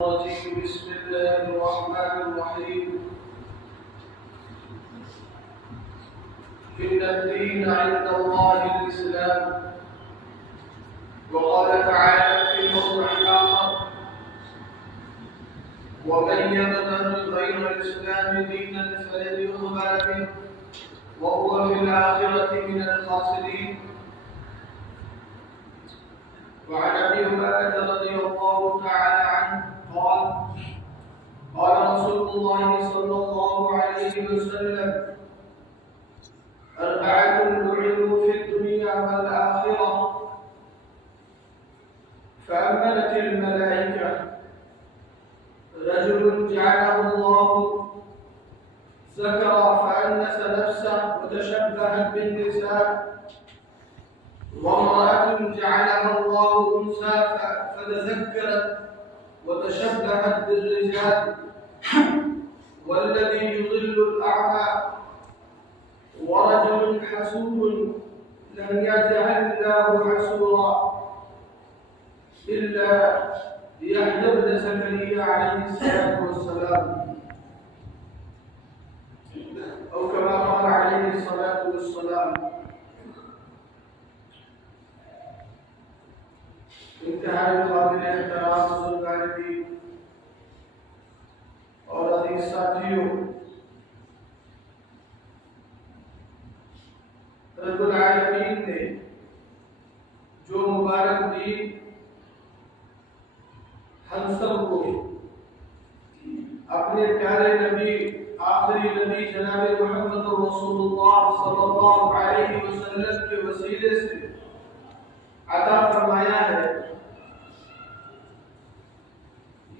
بسم الله الرحمن الرحيم. إن الدين عند الله الإسلام. وقال تعالى في موضع آخر: ومن يبتغي غير الإسلام دينا فلن يقبل منه وهو في الآخرة من الخاسرين. وعن أبي هريرة رضي الله تعالى عنه قال: قال رسول الله صلى الله عليه وسلم: أربعة لعنوا في الدنيا والآخرة فأمنت الملائكة: رجل جعله الله ذكر فأنس نفسه وتشبهت بالنساء، وامرأة جعلها الله أنثى فتذكرت وتشبهت بالرجال، والذي يضل الأعمى، ورجل حسود لم يجعل الله حسورا إلا يحيى بن زكريا عليه الصلاة والسلام، أو كما قال عليه الصلاة والسلام. انتہائی قابل احترام بزرگان اور عزیز ساتھیوں، رب العالمین نے جو مبارک دین ہم سب کو اپنے پیارے نبی آخری نبی جناب محمد رسول اللہ صلی اللہ علیہ وسلم کے وسیلے سے عطا فرمایا ہے،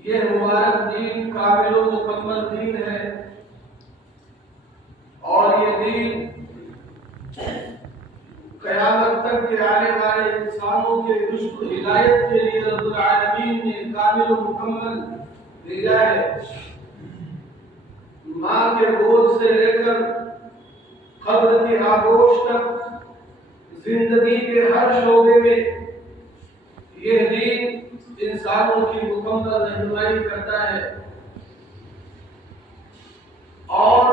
یہ مبارک دین کامل و مکمل دین ہے، اور یہ دین قیامت تک کے آنے والے انسانوں کے رشد و ہدایت کے لیے رب العالمین نے کامل و مکمل بھیجا ہے۔ ماں کے گود سے لے کر قبر کی آغوش تک زندگی کے ہر شعبے میں یہ دین انسانوں کی مکمل رہنمائی کرتا ہے، اور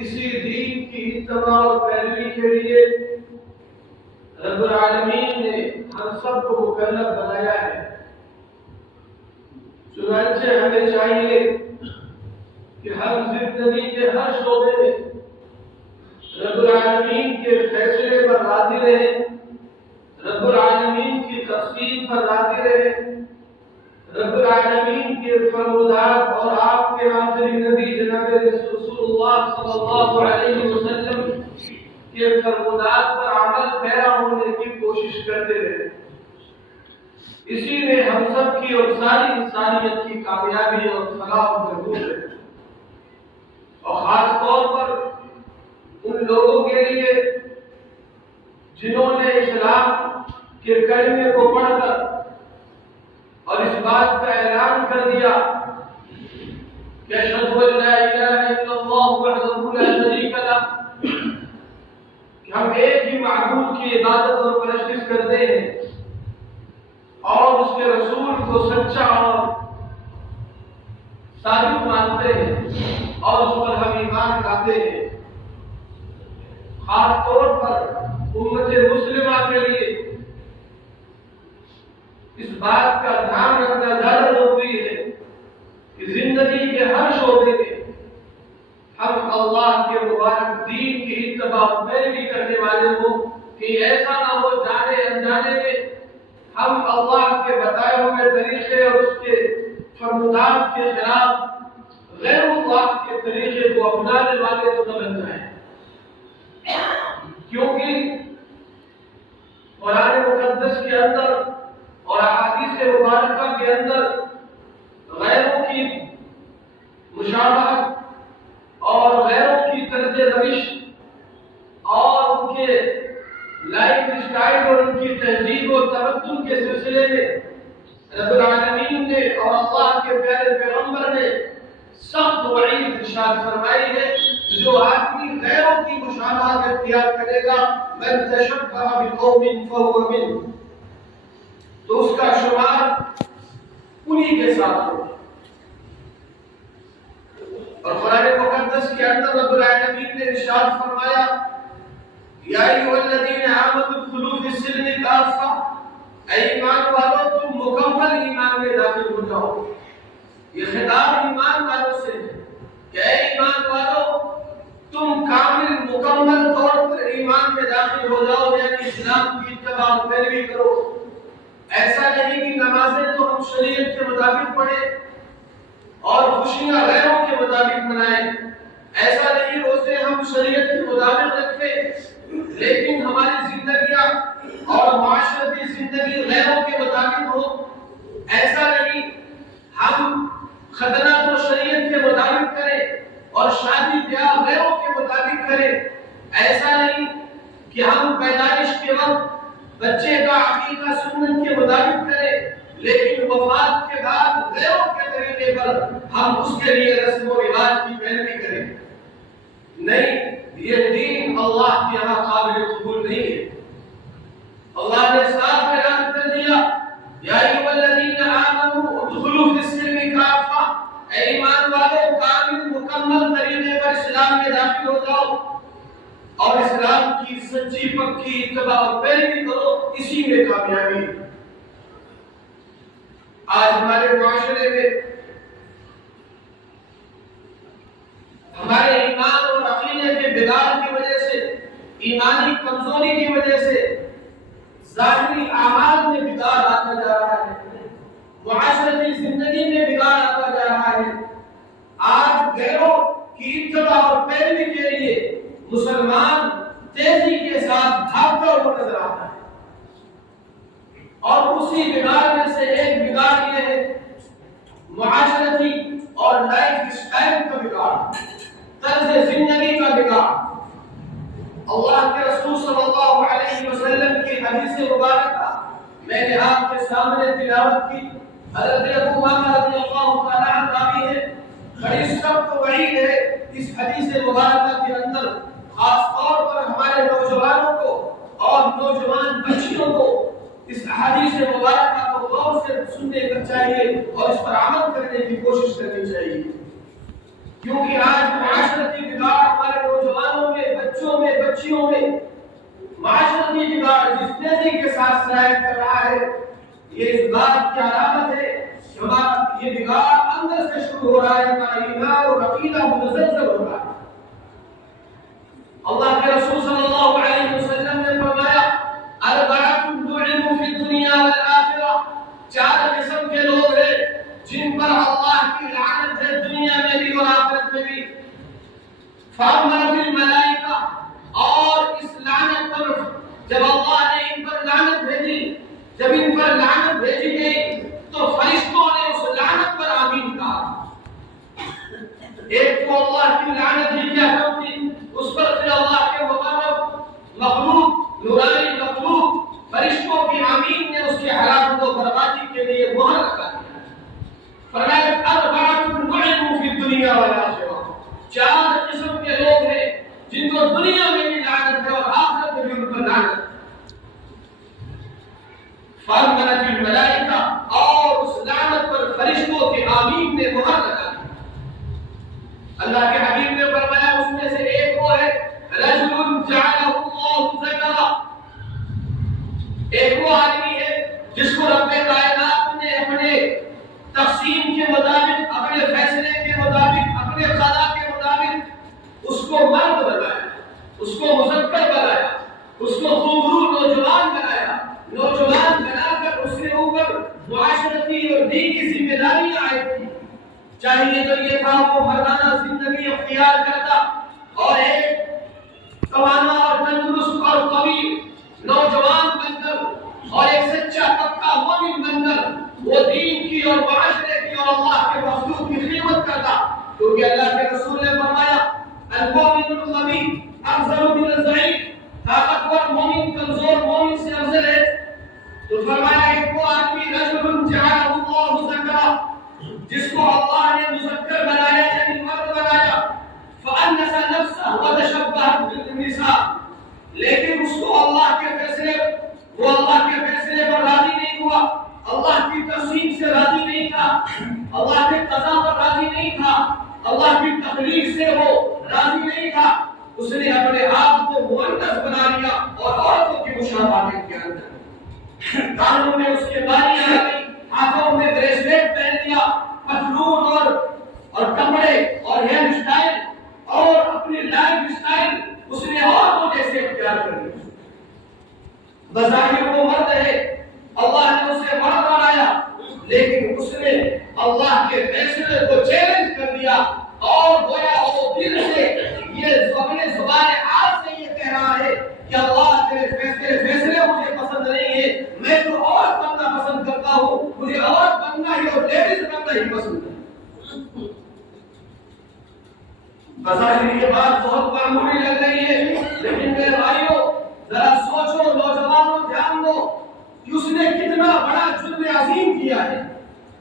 اسی دین کی اتباع اور پیروی کے لیے رب العالمین نے ہم سب کو مکلف بنایا ہے۔ چنانچہ ہمیں چاہیے کہ ہم زندگی کے ہر شعبے میں رب العالمین کے فیصلے پر راضی رہیں، رب العالمین کی تقسیم پر راضی رہیں، رب العالمین کے فرمودات اور آپ کے آخری نبی جناب رسول اللہ صلی اللہ علیہ وسلم کے فرمودات پر عمل پیرا ہونے کی کوشش کرتے رہیں۔ اسی میں ہم سب کی اور ساری انسانیت کی کامیابی اور فلاح و بہبود ہے، اور خاص طور پر ان لوگوں کے لیے جنہوں نے اسلام کے کلمے کو پڑھ کر اور اس بات کا اعلان کر دیا کہ اشہد ان لا الہ الا اللہ وحدہ لا شریک لہ، کہ ہم ایک ہی معبود کی عبادت اور پرستش کرتے ہیں، اور اس کے رسول کو سچا اور صادق مانتے ہیں، اور اس پر ہم ایمان لاتے ہیں۔ خاص طور پر امت مسلمہ کے لیے اس بات کا دھیان رکھنا زیادہ ضروری ہے کہ زندگی کے ہر شعبے میں ہم اللہ کے مبارک دین کی اتباع و پیروی کرنے والے ہوں، کہ ایسا نہ ہو جانے انجانے میں ہم اللہ کے بتائے ہوئے طریقے اور اس کے فرمودات کے خلاف غیر اللہ کے طریقے کو اپنانے والے تو نہ بن جائیں، کیونکہ قرآن مقدس کے اندر اور احادیث مبارکہ کے اندر غیروں کی مشابہت اور غیروں کی طرز روش اور ان کے لائف اسٹائل اور ان کی تہذیب و تمدن کے سلسلے میں رب العالمین نے اور اللہ کے پیارے پیغمبر نے سخت وعید ارشاد فرمائی ہے، جو آدمی غیروں کی مشابہت اختیار کرے گا، من تشبہ بقوم فهو منهم، تو اس کا شمار انہی کے ساتھ ہوگا۔ اور قرآن مقدس کے اندر رب العالمین نے ارشاد فرمایا یا ایھا الذین آمنوا ادخلوا فی السلم کافہ، اے ایمان والو تم مکمل ایمان میں داخل ہو جاؤ۔ یہ خطاب ایمان والوں سے ہے کہ اے ایمان والو تم کامل مکمل طور پر ایمان میں داخل ہو جاؤ، یعنی اسلام کی اتباع و پیروی کرو۔ ایسا نہیں کہ نمازیں تو ہم شریعت کے مطابق پڑھیں اور خوشیاں غیروں کے مطابق منائیں، ایسا نہیں روزے ہم شریعت کے مطابق رکھیں لیکن ہماری زندگیاں اور معاشرتی زندگی غیروں کے مطابق ہو، ایسا نہیں ہم ختنہ کو شریعت کے مطابق کریں اور شادی بیاہ غیروں کے مطابق کریں، ایسا نہیں کہ ہم پیدائش کے وقت بچے کا عقیقہ سنت کے مطابق کریں لیکن وفات کے بعد غیروں کے طریقے پر ہم اس کے لیے رسم و رواج کی پیروی کریں۔ نہیں، یہ دین اللہ کے یہاں قابل قبول نہیں ہے۔ اللہ نے صاف اعلان کر دیا یا ایھا الذین آمنوا ادخلوا فی السلم کافہ، اے ایمان والو کامل مکمل طریقے پر اسلام میں داخل ہو جاؤ اور اسلام کی سچی پکی اتباع اور پیروی کرو، اسی میں کامیابی۔ آج ہمارے معاشرے میں ہمارے ایمان اور عقیدے کے بگاڑ کی وجہ سے، ایمانی کمزوری کی وجہ سے ظاہری اعمال میں بگاڑ آتا جا رہا ہے، معاشرتی زندگی میں بگاڑ آتا جا رہا ہے۔ آج غیروں کی اتباع اور پیروی کے لیے مسلمان تیزی کے ساتھ بھاگتا ہوا نظر آتا ہے، اور اسی بگاڑ میں سے ایک بگاڑ یہ ہے معاشرتی اور لائف سٹائل کا بگاڑ، طرز زندگی کا بگاڑ۔ اللہ کے رسول صلی اللہ علیہ وسلم کی حدیث مبارکہ میں نے آپ کے سامنے تلاوت کی، حضرت ابو امامہ رضی اللہ تعالی عنہ راوی ہے، بڑی سخت وعید ہے اس حدیث مبارکہ کے اندر، خاص طور پر ہمارے نوجوانوں کو اور نوجوان بچیوں کو اس حدیث مبارکہ کو غور سے سننے کا چاہیے اور اس پر عمل کرنے کی کوشش کرنی چاہیے، کیونکہ آج معاشرتی بگاڑ ہمارے نوجوانوں میں، بچوں میں، بچیوں میں معاشرتی بگاڑ جس تیزی کے ساتھ سرایت کر رہا ہے، یہ اس بات کی علامت ہے کہ ہمارا یہ بگاڑ اندر سے شروع ہو رہا ہے، ہمارا ایمان اور عقیدہ متزلزل ہو رہا ہے۔ اللہ کے رسول صلی اللہ علیہ وسلم نے فرمایا اربعۃ دعوا فی الدنیا والآخرہ، چار قسم کے لوگ ہیں جن پر اللہ کی لعنت ہے دنیا میں بھی اور آخرت میں بھی۔ فَأَمَّرَتِ الْمَلَائِكَةُ، اور اس لعنت پر جب اللہ نے ان پر لعنت بھیجی، جب ان پر لعنت بھیجی گئی تو فرشتوں نے اس لعنت پر آمین کہا۔ ایک تو اللہ کی لعنت ہی کیا کرتی، اس پر پھر اللہ کے مقرب مخلوق، نورانی مخلوق فرشتوں کی آمین نے اس کے ہلاکت و بربادی کے لیے مہر لگا دیا۔ فرمایا اربعۃ دعوا فی الدنیا والآخرہ، چار قسم کے لوگ ہیں جن کو دنیا میں بھی لعنت ہے اور آخرت میں بھی ان پر لعنت ہے۔ فَأَمَّرَتِ الْمَلَائِكَةُ، اور اس لعنت پر فرشتوں کے آمین نے مہر لگا دی۔ اللہ کے حبیب نے فرمایا اس میں سے ایک وہ ہے رجل جعلہ اللہ ذکرا، ایک وہ آدمی ہے جس کو رب کائنات نے اپنے تقسیم کے مطابق، اپنے فیصلے کے مطابق، اپنے قضا کے مطابق اس کو مرد بنایا، اس کو مذکر بنایا، اس کو خوبرو نوجوان بنایا، نوجوان بنا کر اس کے اوپر معاشرتی اور دینی ذمہ داریاں عائد کی۔ چاہیے تو یہ تھا وہ مردانہ زندگی اختیار کرتا اور ایک توانا اور تندرست اور قوی نوجوان بن کر اور ایک سچا پکا مومن بن کر وہ دین کی اور معاشرے کی اور اللہ کے مخلوق کی خدمت کرتا، کیونکہ اللہ کے رسول نے فرمایا المومن القوی افضل من الضعیف، طاقتور مومن کمزور مومن سے افضل ہے۔ تو فرمایا ایک وہ آدمی رجل جعلہ اللہ ذکرا، جس کو اللہ نے مذکر بنایا یعنی مرد بنایا، فأنس نفسه وتشبه بالنساء، لیکن اس کو اللہ کے فیصلے، وہ اللہ کے فیصلے پر راضی نہیں ہوا، اللہ کی تقسیم سے راضی نہیں تھا، اللہ کے قضا پر راضی نہیں تھا، اللہ کی تخلیق سے وہ راضی نہیں تھا، اس نے اپنے آپ کو مؤنث بنا لیا اور عورتوں کی مشابہت اختیار کر لی۔ کانوں میں اس کے بالیاں آ گئی، ہاتھوں میں بریسلیٹ پہن لیا، پتلون اور کپڑے اور ہیئر اسٹائل اور اپنی لائف اسٹائل اس نے عورتوں جیسے اختیار کر لی۔ بظاہر وہ مرد ہے، اللہ نے اسے مرد بنایا، لیکن اس نے اللہ کے فیصلے کو چیلنج کر دیا اور گویا وہ دل سے یہ اپنے زبان حال سے یہ کہہ رہا ہے کہ اللہ تیرے فیصلے مجھے پسند نہیں ہے، میں تو عورت بننا پسند کرتا ہوں، مجھے عورت بننا ہی اور لیڈیز بننا ہی پسند ہے۔ بظاہر یہ بات بہت معمولی لگ رہی ہے، لیکن میرے بھائیوں ذرا سوچو، نوجوانوں دھیان دو کہ اس نے کتنا بڑا جرم عظیم کیا ہے۔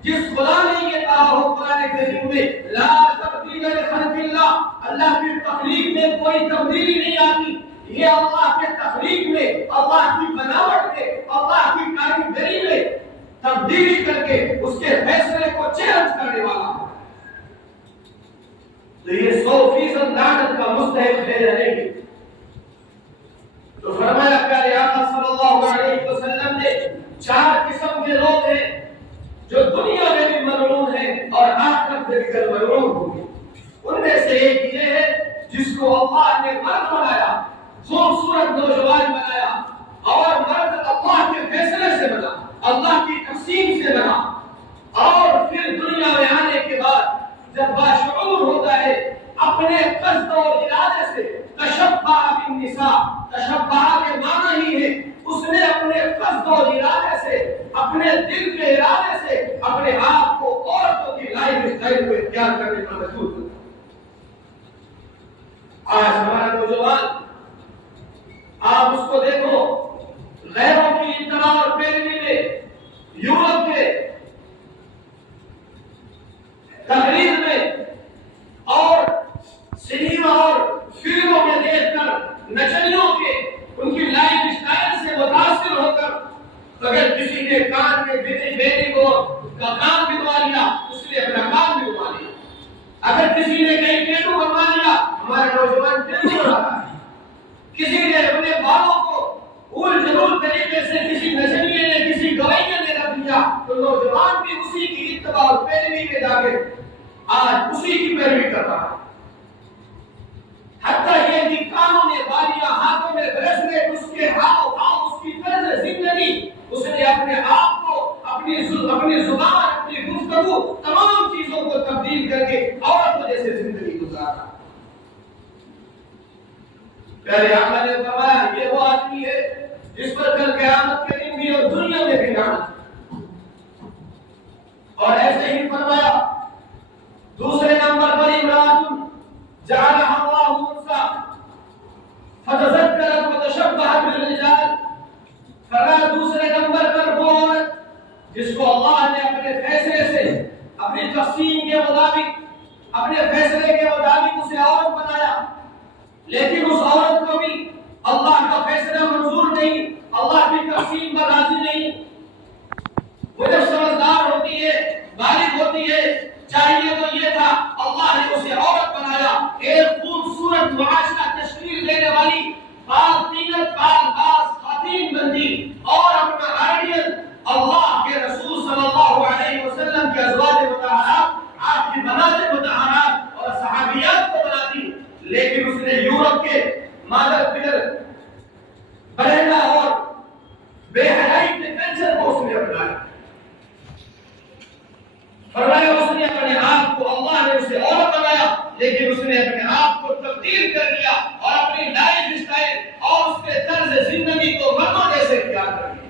جس خدا نے یہ کہا ہو قرآن کریم میں لا تبدیل لخلق اللہ، اللہ کی تخلیق میں کوئی تبدیلی نہیں آتی، یہ اللہ کے تخلیق میں، اللہ کی بناوٹ میں، اللہ کی کاریگری میں تبدیلی کر کے اس کے فیصلے کو چیلنج کرنے والا ہے۔ تو یہ 100% لعنت کا مستحق ہے یا نہیں؟ تو فرمایا پیارے آقا صلی اللہ علیہ وسلم نے 4 قسم کے لوگ ہیں جو دنیا میں بھی ملعون ہیں اور آخرت میں بھی ملعون ہوں گے۔ ان میں سے ایک یہ ہے جس کو اللہ نے مرد بنایا، خوبصورت نوجوان بنایا، اور مرد اللہ کے فیصلے سے بنا، اللہ کی تقسیم سے بنا، اور پھر دنیا میں آنے کے بعد جب باشعور ہوتا ہے اپنے قصد اور ارادے سے تشبہ بالنساء، تشبہ کے معنی ہی ہے اس نے اپنے قصد اور ارادے سے، اپنے دل کے ارادے سے اپنے آپ کو عورتوں کی لائف اسٹائل کو اختیار کرنے پر مجبور کر دیا۔ آج ہمارا نوجوان، آپ اس کو دیکھو، غیروں کی اتباع اور پیروی میں یورپ کے تقریر میں اور سنیما اور فلموں میں دیکھ کر نچنیوں کے ان کی لائف اسٹائل سے متاثر ہو کر اگر کسی نے کان میں بیٹی کو کان بنوا لیا، اس نے اپنا کان بھی بنوا لیا۔ اگر کسی نے کہیں ٹیٹو بنوا لیا، ہمارا نوجوان ٹیٹو بنا رہا ہے۔ کسی نے اپنے بالوں کو اول جلول طریقے سے کسی نچنیے نے، کسی گویے نے رکھ دیا، تو نوجوان بھی اسی کی اتباع اور پیروی میں جا کے آج اسی کی پیروی کر رہا ہے۔ حتیٰ یہ کہ کانوں میں بالیاں، ہاتھوں میں بریسلیٹ، اس کے ہاؤ بھاؤ، اس کی طرز زندگی، اس نے اپنے آپ کو، اپنی زبان، اپنی گفتگو، تمام چیزوں کو تبدیل کر کے عورت جیسے زندگی گزارا۔ پیارے آقا نے فرمایا یہ وہ آدمی ہے جس پر کل قیامت کے دن بھی اور دنیا میں بھی لعنت۔ اور ایسے ہی فرمایا دوسرے نمبر پر امرأۃ جعلها اللہ انثى فتذکرت وتشبہت بالرجال۔ فرمایا دوسرے نمبر پر وہ عورت جس کو اللہ نے اپنے فیصلے سے، اپنی تقسیم کے مطابق، اپنے فیصلے کے مطابق اسے عورت بنایا، لیکن اس عورت کو بھی اللہ کا فیصلہ منظور نہیں، اللہ کی تقسیم پر راضی نہیں۔ وہ جب سمجھدار ہوتی ہے، بالغ ہوتی ہے، چاہیے تو یہ تھا اللہ نے اسے عورت بنایا، ایک خوبصورت معاشرہ تشکیل دینے والی باز خواتین بندی، اور اپنا آئیڈیل اللہ کے رسول صلی اللہ علیہ وسلم کے ازواج مطہرات، آپ کی بنات مطہرات اور صحابیات کو بناتی، لیکن اس نے یورپ کے مادر پدر بریلا اور بے حیائی کے کلچر کو اس نے اپنایا۔ فرمایا اس نے اپنے آپ کو، اللہ نے اسے عورت بنایا، لیکن اس نے اپنے آپ کو تبدیل کر لیا اور اپنی لائف اسٹائل اور اس کے طرز زندگی کو مردوں جیسے اختیار کر لیا۔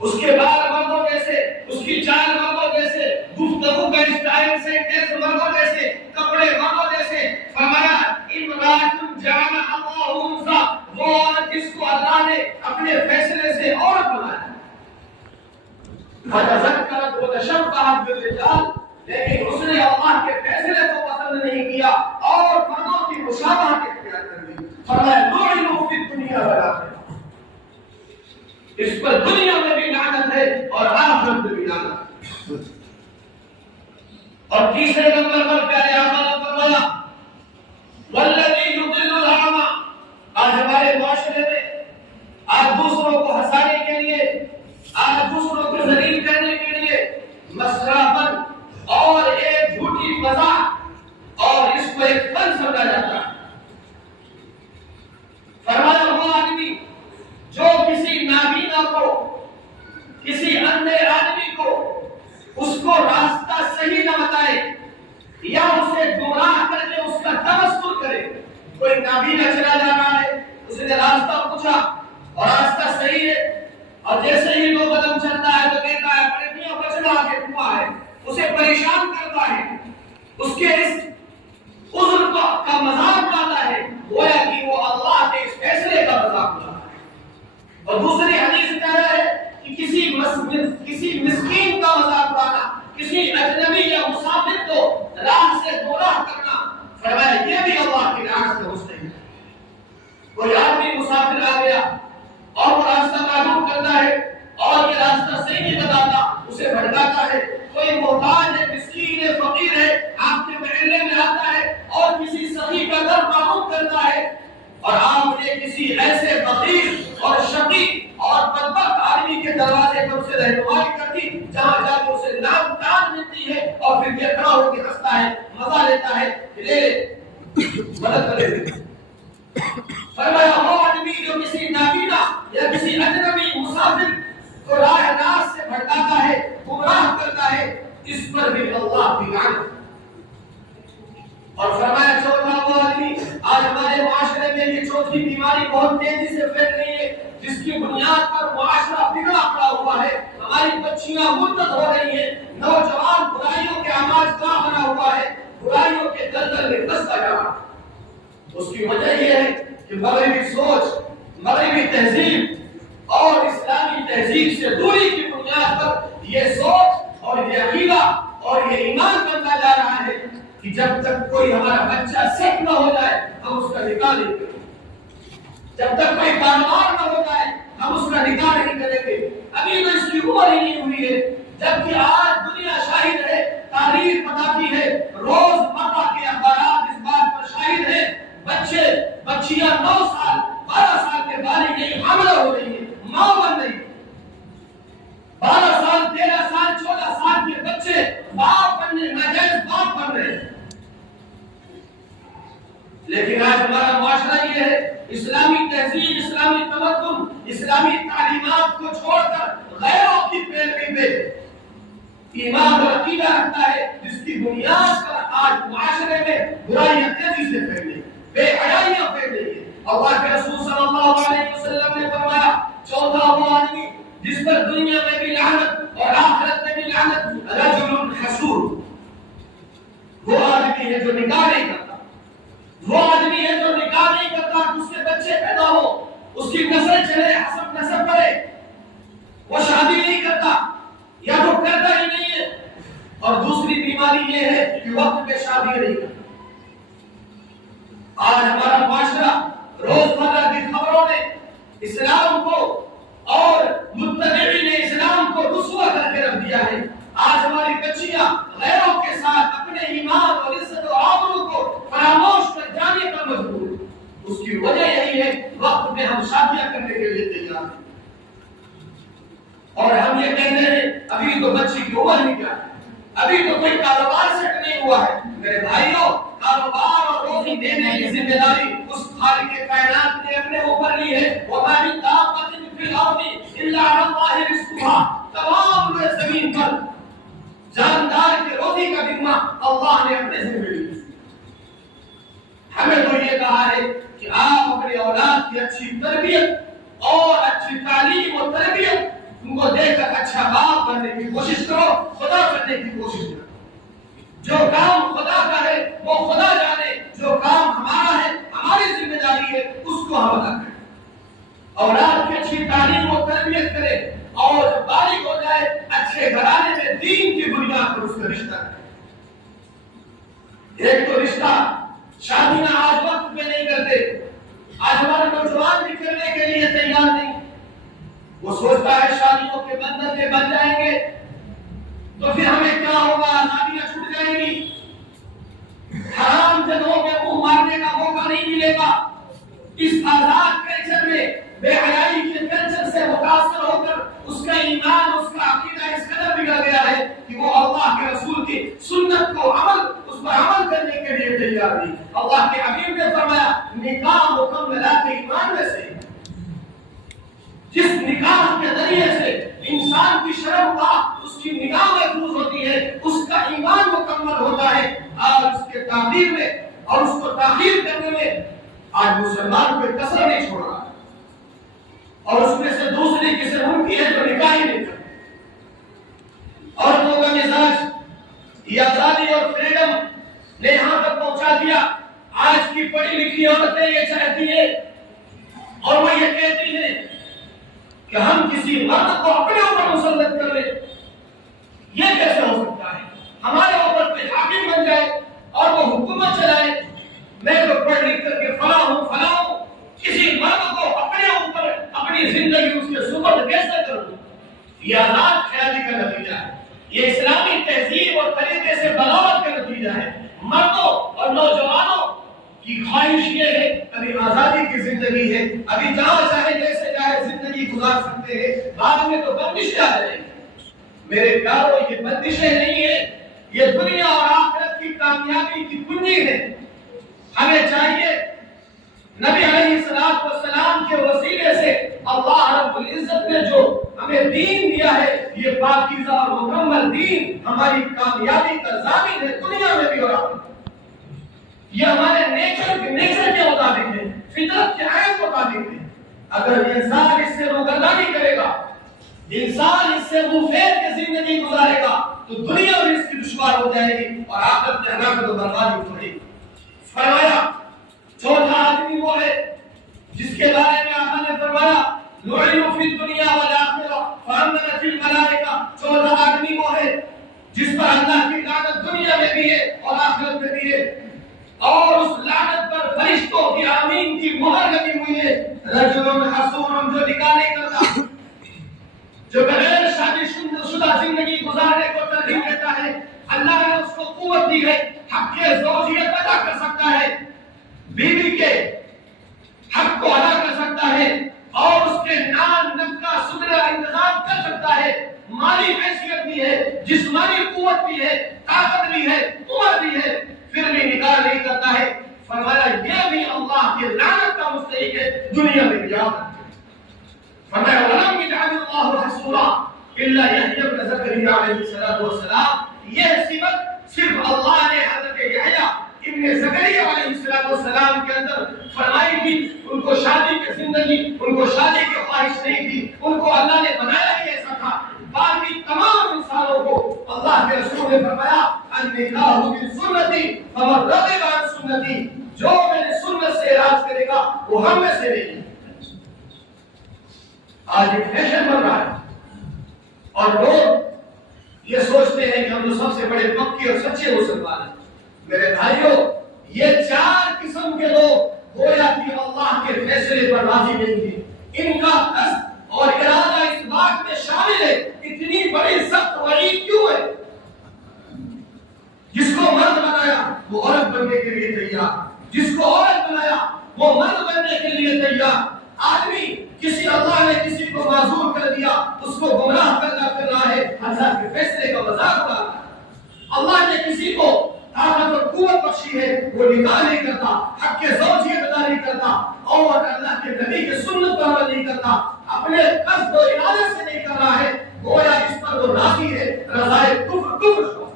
اس کے بال مردوں جیسے، اس کی چال مردوں جیسے، گفتگو کا اسٹائل سے تیز مردوں جیسے، کپڑے مردوں جیسے۔ فرمایا امرأۃ جعلها اللہ انثى، وہ عورت جس کو اللہ نے اپنے فیصلے سے عورت بنایا۔ فتذکرت وتشبہت بالرجال، لیکن اس نے اللہ کے فیصلے کو پسند نہیں کیا اور مردوں کی مشابہت اختیار کر لی۔ فرمایا لعنوا فی الدنیا والآخرہ، اس پر دنیا میں بھی لعنت ہے اور آخرت میں بھی لعنت ہے۔ اور تیسرے نمبر پر پیارے آقا کی مزاح اور اس کو ایک فن سمجھا جاتا ہے۔ فرمایا وہ آدمی جو کسی نابینا کو، کسی اندھے آدمی کو اس کو راستہ صحیح نہ بتائے یا اسے گمراہ کر کے اس کا تبصر کرے۔ کوئی نابینا چلا جا رہا ہے، اس نے راستہ پوچھا اور راستہ صحیح ہے، اور جیسے ہی دو قدم چلتا ہے تو کہتا ہے اپنے میاں بچنا آگے کنواں ہے، اسے پریشان کرتا ہے، اس کے اس عذر کا مذاق اڑاتا ہے، گویا کہ وہ اللہ کے اس فیصلے کا مذاق اڑاتا ہے۔ اور دوسری حدیث کہہ رہا ہے کہ کسی مسکین کا مذاق اڑانا، کسی اجنبی یا مسافر کو راہ سے گمراہ کرنا، فرمایا یہ بھی اللہ کی لعنت سے مستحق ہے۔ کوئی آدمی مسافر آ گیا اور وہ راستہ معلوم کرتا ہے اور یہ راستہ صحیح نہیں بتاتا، اسے بھٹکاتا ہے۔ کوئی محتاج ہے، مسکین ہے، فقیر ہے، آپ کے محلے میں آتا ہے اور کسی سخی کا در معلوم کرتا ہے، اور آپ نے کسی ایسے فقیر اور شقی اور بدبخت آدمی کے دروازے پر اسے رہنمائی کر دی جہاں جا کے اسے نام تان ملتی ہے، اور پھر یہ کھڑا ہو کے ہنستا ہے، مزہ لیتا ہے، لے مدد کرے۔ فرمایا وہ آدمی جو کسی نابینا یا کسی اجنبی مسافر کو راہ راست سے بھٹکاتا ہے، گمراہ کرتا ہے، اس پر بھی اللہ کی لعنت۔ اور فرمایا چوتھا وہ آدمی، آج ہمارے معاشرے میں یہ چوتھی بیماری بہت تیزی سے پھیل رہی ہے، جس کی بنیاد پر معاشرہ بگڑا پڑا ہوا ہے، ہماری بچیاں مرتد ہو رہی ہیں، نوجوان برائیوں کے آماج گاہ بنا ہوا ہے، برائیوں کے دلدل میں پھنستا جا رہا ہے۔ اس کی وجہ یہ ہے کہ مغربی سوچ، مغربی تہذیب اور اسلامی تہذیب سے دوری کی بنیاد پر یہ سوچ اور یہ عقیدہ اور یہ ایمان بنتا جا رہا ہے کہ جب تک کوئی ہمارا بچہ سیٹ نہ ہو جائے ہم اس کا نکاح نہیں کریں گے، جب تک کوئی کاروبار نہ ہو جائے ہم اس کا نکاح نہیں کریں گے۔ ابھی تو اس کی عمر ہی نہیں ہوئی ہے، جبکہ آج دنیا شاہد ہے، تاریخ بتاتی ہے، روز مرہ کے اخبارات اس بات پر شاہد ہیں، بچیاں 9 سال 12 سال کے بالغ نہیں، حاملہ ہو رہی ہیں، ماں بن رہی، 12 سال 13 سال 14 سال کے بچے باپ بننے، ناجائز باپ بن رہے ہیں۔ لیکن آج ہمارا معاشرہ یہ ہے، اسلامی تہذیب، اسلامی تمدن، اسلامی تعلیمات کو چھوڑ کر غیروں کی پیروی پہ ایمان اور عقیدہ رکھتا ہے، جس کی بنیاد پر آج معاشرے میں برائیاں تیزی سے پھیل رہی ہیں، بے حیائیاں پھیل رہی ہیں۔ اللہ کے رسول صلی اللہ علیہ وسلم نے فرمایا چوتھا وہ آدمی جس پر دنیا میں بھی لعنت اور آخرت میں بھی لعنت، رجل حسود، وہ آدمی ہے جو نکاح نہیں کرتا، وہ آدمی ہے جو نکاح نہیں کرتا کہ اس کے بچے پیدا ہو، اس کی نسل چلے، حسب نسب بڑھے، وہ شادی نہیں کرتا یا تو کرتا ہی نہیں ہے، اور دوسری بیماری یہ ہے کہ وقت پہ شادی نہیں کرتا۔ آج ہمارا معاشرہ روزمرہ کی خبروں نے اسلام کو اور متبعین اسلام کو رسوا کر کے رکھ دیا ہے۔ آج ہماری بچیاں غیروں کے ساتھ اپنے ایمان اور عزت و آبرو کو فراموش کر جانے پر مجبور ہیں۔ اس کی وجہ یہی ہے وقت میں ہم شادیاں کرنے کے لیے تیار ہیں، اور ہم یہ کہتے ہیں ابھی تو بچی کی عمر نہیں کیا ہے، ابھی تو کوئی کاروبار سیٹ نہیں ہوا ہے۔ میرے بھائیوں، کاروبار اور روزی دینے کی ذمہ داری اس خالق کائنات نے اپنے اوپر لی ہے۔ وَمَا مِن دَابَّةٍ فِي الْأَرْضِ إِلَّا عَلَى اللَّهِ رِزْقُهَا، تمام روئے زمین پر جاندار کی روزی کا ذمہ اللہ نے اپنے ذمہ لی۔ ہمیں تو یہ کہا ہے کہ آپ اپنی اولاد کی اچھی تربیت اور اچھی تعلیم اور تربیت ان کو دے کر اچھا باپ بننے کی کوشش کرو، خدا بننے کی کوشش کرو۔ جو کام خدا کا ہے وہ خدا جانے، جو کام ہمارا ہے، ہماری ذمہ داری ہے، اس کو ہم ادا کریں۔ اولاد کی اچھی تعلیم و تربیت کرے، اور جب بالغ ہو جائے اچھے گھرانے میں دین کی بنیاد پر اس کا رشتہ کرے۔ ایک تو رشتہ شادیاں آج وقت میں نہیں کرتے، آج ہمارے نوجوان بھی کرنے کے لیے تیار نہیں۔ وہ سوچتا ہے شادیوں کے بندھن میں بن جائیں گے تو پھر ہمیں کیا ہوگا، آزادیاں چھوٹ جائیں گی، حرام جگہوں میں منہ مارنے کا موقع نہیں ملے گا۔ اس آزاد کلچر میں، بے حیائی کے کلچر سے متاثر ہو کر اس کا ایمان، اس کا عقیدہ اس قدر بگڑ گیا ہے کہ وہ اللہ کے رسول کی سنت کو عمل اللہ کے حبیب نے فرمایا نکاح مکملات ایمان میں سے، جس نکاح کے ذریعے سے انسان کی شرم کا اس کی نگاہ محفوظ ہوتی ہے، اس کا ایمان مکمل ہوتا ہے، اور اس کے تعبیر میں اور اس کو تاخیر کرنے میں آج مسلمان کوئی کسر نہیں چھوڑ رہا، اور اس میں سے دوسری کسی ملک کی ہے جو نکاح ہی نہیں کرتی۔ عورتوں کا مزاج یہ آزادی اور فریڈم نے یہاں تک پہنچا دیا، آج کی پڑھی لکھی عورتیں یہ چاہتی ہیں اور وہ یہ کہتی ہیں کہ ہم کسی مرد کو اپنے اوپر مسلط کر لیں، یہ کیسے ہو سکتا ہے؟ ہمارے اوپر کوئی حاکم بن جائے اور وہ حکومت چلائے، میں تو پڑھ لکھ کر کے فلاں ہوں، کسی مرد کو اپنے اوپر اپنی زندگی اس کے سپرد کیسے کر دوں؟ یہ آزاد خیالی کا نتیجہ ہے، یہ اسلامی تہذیب اور طریقے سے بغاوت کا نتیجہ ہے۔ مردوں اور نوجوانوں کی خواہش یہ ہے ابھی آزادی کی زندگی ہے، ابھی جہاں چاہے جیسے چاہے زندگی گزار سکتے ہیں، بعد میں تو بندشیں آ جائیں گی۔ میرے پیارو یہ بندشیں نہیں ہے، یہ دنیا اور آخرت کی کامیابی کی کنجی ہے۔ ہمیں چاہیے نبی علیہ السلام کے وسیلے سے اللہ رب العزت نے جو ہمیں دین دیا ہے، یہ پاکیزہ اور مکمل دین ہماری کامیابی کا ضامن ہے، دنیا میں بھی اور آخرت میں۔ یہ ہمارے نیچر کے مطابق ہے، فطرت کے عین کے مطابق ہے۔ اگر انسان اس سے روگردانی کرے گا، انسان اس سے منہ پھیر کے زندگی گزارے گا، تو دنیا میں اس کی دشوار ہو جائے گی اور آخرت میں ہلاکت و بربادی پڑے گی۔ فرمایا چوتھا آدمی وہ ہے جس کے بارے میں آقا نے فرمایا لعنوا فی الدنیا والآخرہ فامن فی الملائکہ، چوتھا آدمی وہ ہے جس پر اللہ کی لعنت دنیا میں بھی ہے اور آخرت میں بھی ہے، اور اس لعنت پر فرشتوں کی آمین کی مہر لگی ہوئی ہے۔ رجل حصور جو نکاح نہیں کرتا، جو بغیر شادی شدہ زندگی گزارنے کو ترغیب دیتا ہے، اللہ نے اس کو قوت دی ہے، حق زوجیت ادا کر سکتا ہے، بیوی کے حق کو ادا کر سکتا ہے اور اس کے نان نفقہ سگرا انتظام کر سکتا ہے، مالی حیثیت بھی ہے، جسمانی قوت بھی ہے، طاقت بھی ہے، قوت بھی ہے، پھر بھی نکاح نہیں کرتا ہے۔ فرمایا یہ بھی اللہ کی لعنت کا مستحق ہے، دنیا میں بھی یاد رکھیں۔ فرمایا وَلَمْ يَجْعَلِ اللَّهُ حَصُورًا إِلَّا يَحْيَى ابْنَ زَكَرِيَّا علیہ السلام۔ یہ صفت صرف اللہ نے حضرت یحییٰ ابن زکریا علیہ السلام کے اندر فرمائی تھی۔ ان کو شادی کی زندگی، ان کو شادی کی خواہش نہیں تھی، ان کو اللہ نے بنایا ہی ایسا تھا۔ باقی تمام انسانوں کو اللہ کے رسول نے فرمایا النکاح بسنتی فمن رغب عن سنتی، جو میری سنت سے اعراض کرے گا وہ ہم میں سے نہیں ہے۔ آج ایک فیشن بن رہا ہے اور لوگ یہ سوچتے ہیں کہ ہم تو سب سے بڑے پکے اور سچے مسلمان ہیں۔ میرے بھائیوں، یہ چار قسم کے لوگ گویا کہ اللہ کے فیصلے پر راضی نہیں ہیں، ان کا قصد اور ارادہ اس بات میں شامل ہے۔ اتنی بڑی سخت وعید کیوں ہے؟ جس کو مرد بنایا وہ عورت بننے کے لیے تیار، جس کو عورت بنایا وہ مرد بننے کے لیے تیار۔ آدمی کسی اللہ نے کسی کو معذور کر دیا، اس کو گمراہ کر رہا ہے، اللہ کے فیصلے کا مذاق اڑا رہا ہے۔ اللہ نے کسی کو طاقت اور قوت بخشی ہے، وہ نکاح نہیں کرتا، حق زوجیت ادا نہیں کرتا، اور اللہ کے نبی کے سنت پر عمل نہیں کرتا، اپنے قصد و ارادے سے نہیں کر رہا ہے، گویا اس پر وہ راضی ہے، رضائے کفر شو۔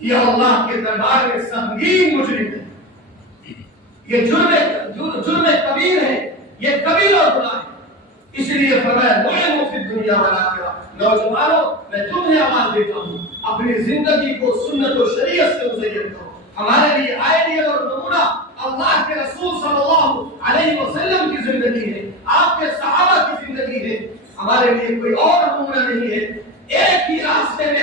یہ اللہ کے دربار میں سنگین مجرم ہے، یہ جرم کبیر ہے، یہ کبیرہ گناہ ہے۔ اس لیے فرمایا لعنوا فی الدنیا والآخرہ۔ نوجوانوں، میں تمہیں آواز دیتا ہوں اپنی زندگی کو سنت و شریعت سے مزین کرو۔ ہمارے لیے آئیڈیل اور نمونہ اللہ کے رسول صلی اللہ علیہ وسلم کی زندگی ہے، آپ کے صحابہ کی زندگی ہے، ہمارے لیے کوئی اور نمونہ نہیں ہے۔ ایک ہی راستے میں